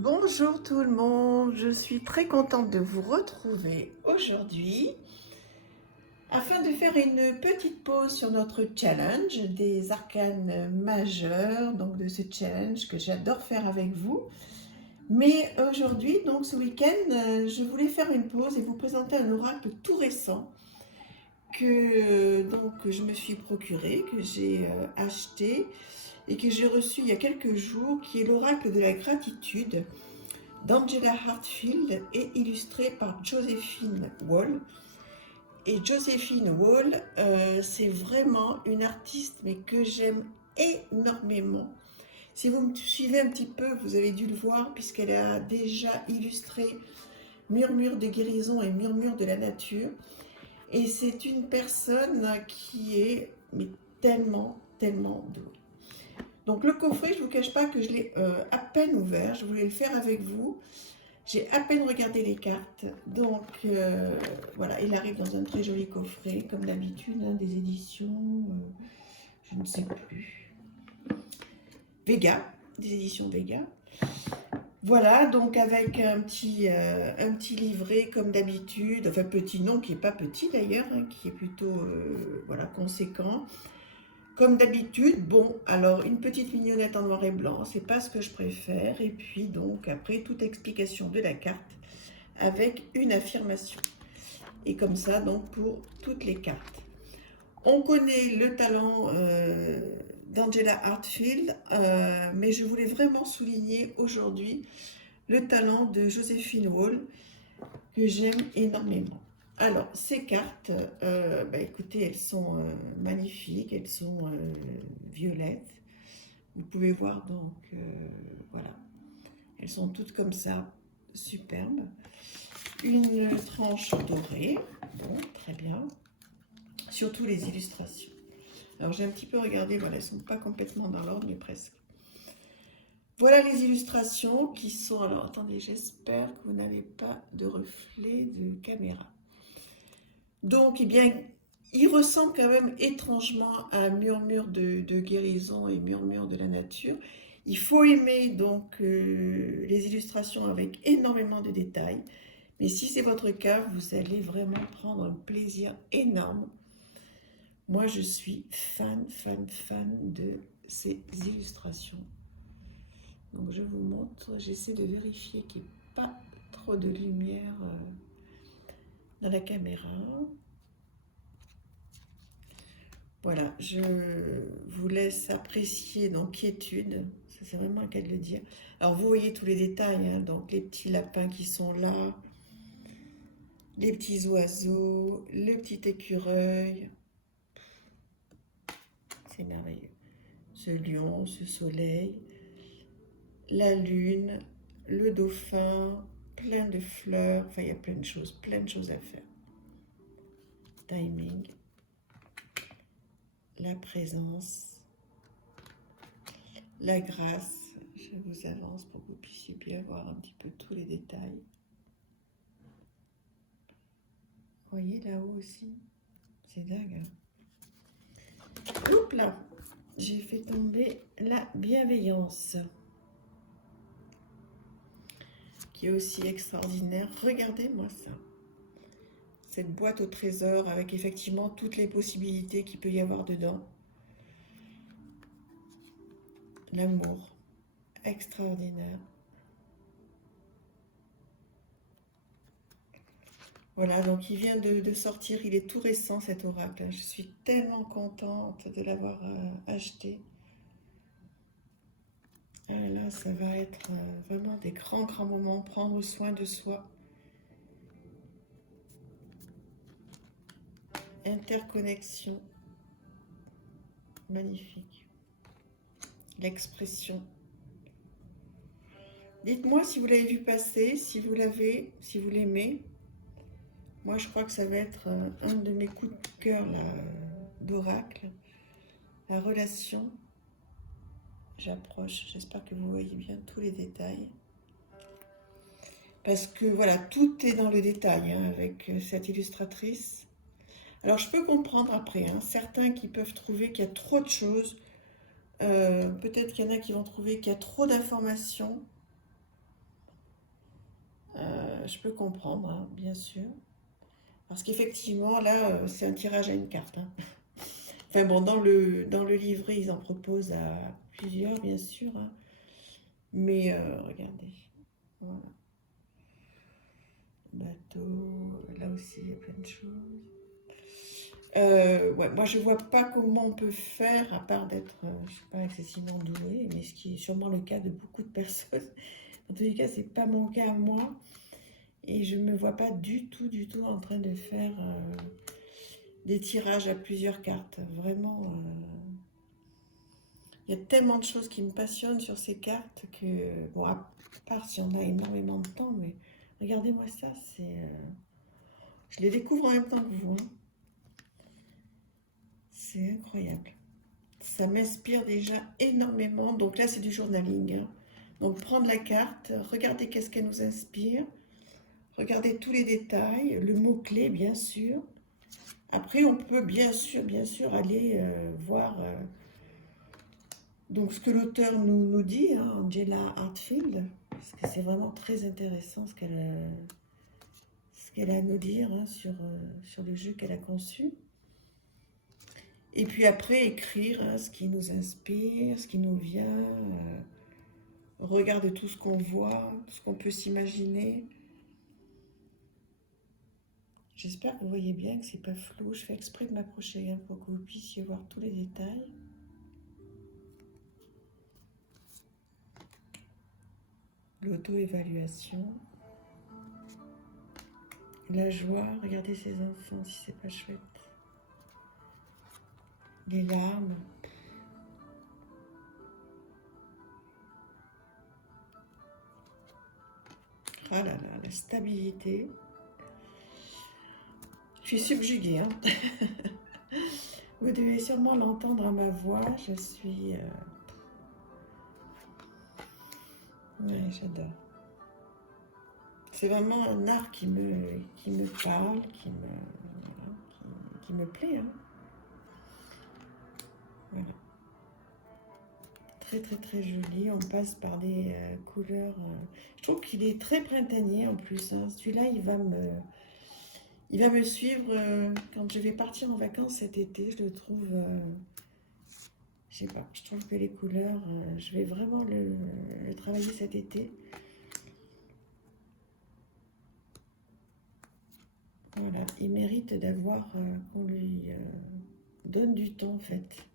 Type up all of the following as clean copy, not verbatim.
Bonjour tout le monde, je suis très contente de vous retrouver aujourd'hui afin de faire une petite pause sur notre challenge des arcanes majeurs, donc de ce challenge que j'adore faire avec vous. Mais aujourd'hui, donc ce week-end, je voulais faire une pause et vous présenter un oracle tout récent que je me suis procuré, que j'ai acheté et que j'ai reçu il y a quelques jours, qui est l'oracle de la gratitude d'Angela Hartfield et illustré par Josephine Wall. Et Josephine Wall, c'est vraiment une artiste mais que j'aime énormément. Si vous me suivez un petit peu, vous avez dû le voir puisqu'elle a déjà illustré Murmure de guérison et Murmure de la nature. Et c'est une personne qui est mais tellement douée. Donc le coffret, je ne vous cache pas que je l'ai à peine ouvert, je voulais le faire avec vous. J'ai à peine regardé les cartes, donc voilà, il arrive dans un très joli coffret, comme d'habitude, hein, des éditions, je ne sais plus, Vega, des éditions Vega. Voilà, donc avec un petit livret comme d'habitude, enfin petit non, qui n'est pas petit d'ailleurs, hein, qui est plutôt voilà, conséquent. Comme d'habitude, bon, alors une petite mignonnette en noir et blanc, c'est pas ce que je préfère, et puis donc après toute explication de la carte, avec une affirmation. Et comme ça, donc, pour toutes les cartes. On connaît le talent d'Angela Hartfield, mais je voulais vraiment souligner aujourd'hui le talent de Josephine Wall, que j'aime énormément. Alors, ces cartes, écoutez, elles sont magnifiques, elles sont violettes. Vous pouvez voir, donc, voilà, elles sont toutes comme ça, superbes. Une tranche dorée, bon, très bien. Surtout les illustrations. Alors j'ai un petit peu regardé, voilà, elles ne sont pas complètement dans l'ordre, mais presque. Voilà les illustrations qui sont... Alors attendez, j'espère que vous n'avez pas de reflet de caméra. Donc, eh bien, il ressemble quand même étrangement à un murmure de guérison et murmure de la nature. Il faut aimer donc les illustrations avec énormément de détails. Mais si c'est votre cas, vous allez vraiment prendre un plaisir énorme. Moi, je suis fan de ces illustrations. Donc, je vous montre. J'essaie de vérifier qu'il n'y ait pas trop de lumière dans la caméra. Voilà, je vous laisse apprécier dans quiétude. Ça, c'est vraiment un cas de le dire. Alors, vous voyez tous les détails, hein, donc les petits lapins qui sont là, les petits oiseaux, le petit écureuil. C'est merveilleux. Ce lion, ce soleil, la lune, le dauphin, plein de fleurs. Enfin, il y a plein de choses à faire. Timing, la présence, la grâce. Je vous avance pour que vous puissiez bien voir un petit peu tous les détails. Vous voyez là-haut aussi, c'est dingue. Hein. Hop là, j'ai fait tomber la bienveillance, qui est aussi extraordinaire. Regardez-moi ça. Cette boîte au trésor avec effectivement toutes les possibilités qu'il peut y avoir dedans. L'amour, extraordinaire. Voilà, donc il vient de sortir, il est tout récent cet oracle. Je suis tellement contente de l'avoir acheté. Ah là, ça va être vraiment des grands moments, prendre soin de soi. Interconnexion, magnifique. L'expression. Dites-moi si vous l'avez vu passer, si vous l'aimez. Moi, je crois que ça va être un de mes coups de cœur d'oracle. La relation. J'approche, j'espère que vous voyez bien tous les détails. Parce que voilà, tout est dans le détail hein, avec cette illustratrice. Alors, je peux comprendre après, hein, certains qui peuvent trouver qu'il y a trop de choses. Peut-être qu'il y en a qui vont trouver qu'il y a trop d'informations. Je peux comprendre, hein, bien sûr. Parce qu'effectivement, là, c'est un tirage à une carte, hein. Enfin bon, dans le livret, ils en proposent à plusieurs, bien sûr, hein. Mais regardez, voilà. Bateau, là aussi, il y a plein de choses. Ouais, moi, je vois pas comment on peut faire, à part d'être, je sais pas, excessivement doué, mais ce qui est sûrement le cas de beaucoup de personnes. En tous les cas, c'est pas mon cas à moi. Et je me vois pas du tout en train de faire des tirages à plusieurs cartes. Vraiment, il y a tellement de choses qui me passionnent sur ces cartes que, bon, à part si on a énormément de temps, mais regardez-moi ça, je les découvre en même temps que vous, hein. C'est incroyable. Ça m'inspire déjà énormément. Donc là, c'est du journaling, hein. Donc prendre la carte, regarder qu'est-ce qu'elle nous inspire, regarder tous les détails, le mot-clé, bien sûr. Après, on peut bien sûr, aller voir donc ce que l'auteur nous dit, hein, Angela Hartfield, parce que c'est vraiment très intéressant ce qu'elle a à nous dire, hein, sur le jeu qu'elle a conçu. Et puis après, écrire, hein, ce qui nous inspire, ce qui nous vient, regarder tout ce qu'on voit, ce qu'on peut s'imaginer. J'espère que vous voyez bien que c'est pas flou. Je fais exprès de m'approcher, hein, pour que vous puissiez voir tous les détails. L'auto-évaluation. La joie, regardez ces enfants si c'est pas chouette. Les larmes. Ah là là, la stabilité. Je suis subjuguée, hein. Vous devez sûrement l'entendre à ma voix. Je suis... Ouais, j'adore. C'est vraiment un art qui me parle, qui me plaît, hein. Voilà. Très très très joli. On passe par des couleurs. Je trouve qu'il est très printanier en plus, hein. Celui-là, il va me suivre quand je vais partir en vacances cet été. Je le trouve, je sais pas. Je trouve que les couleurs, je vais vraiment le travailler cet été. Voilà, il mérite d'avoir qu'on lui donne du temps en fait.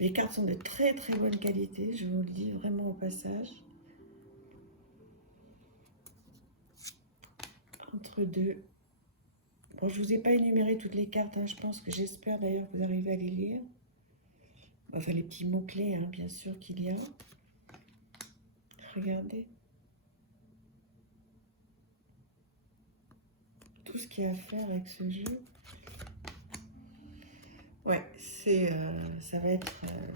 Les cartes sont de très très bonne qualité, je vous le dis vraiment au passage. Entre deux. Bon, je ne vous ai pas énuméré toutes les cartes, hein. Je pense que j'espère d'ailleurs que vous arrivez à les lire. Enfin, les petits mots-clés, hein, bien sûr qu'il y a. Regardez. Tout ce qu'il y a à faire avec ce jeu. Ouais, ça va être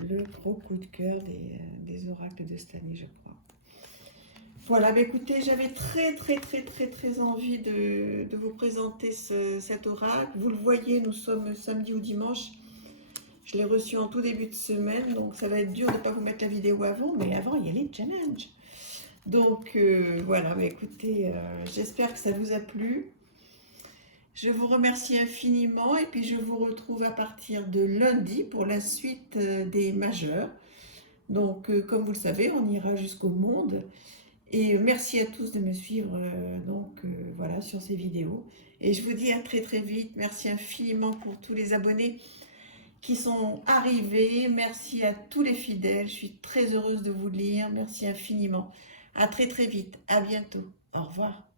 le gros coup de cœur des oracles de cette année, je crois. Voilà, bah écoutez, j'avais très envie de vous présenter cet oracle. Vous le voyez, nous sommes samedi ou dimanche. Je l'ai reçu en tout début de semaine, donc ça va être dur de ne pas vous mettre la vidéo avant, mais avant, il y a les challenges. Donc voilà, bah écoutez, j'espère que ça vous a plu. Je vous remercie infiniment et puis je vous retrouve à partir de lundi pour la suite des majeurs. Donc comme vous le savez, on ira jusqu'au monde. Et merci à tous de me suivre voilà, sur ces vidéos. Et je vous dis à très vite. Merci infiniment pour tous les abonnés qui sont arrivés. Merci à tous les fidèles. Je suis très heureuse de vous lire. Merci infiniment. À très vite. À bientôt. Au revoir.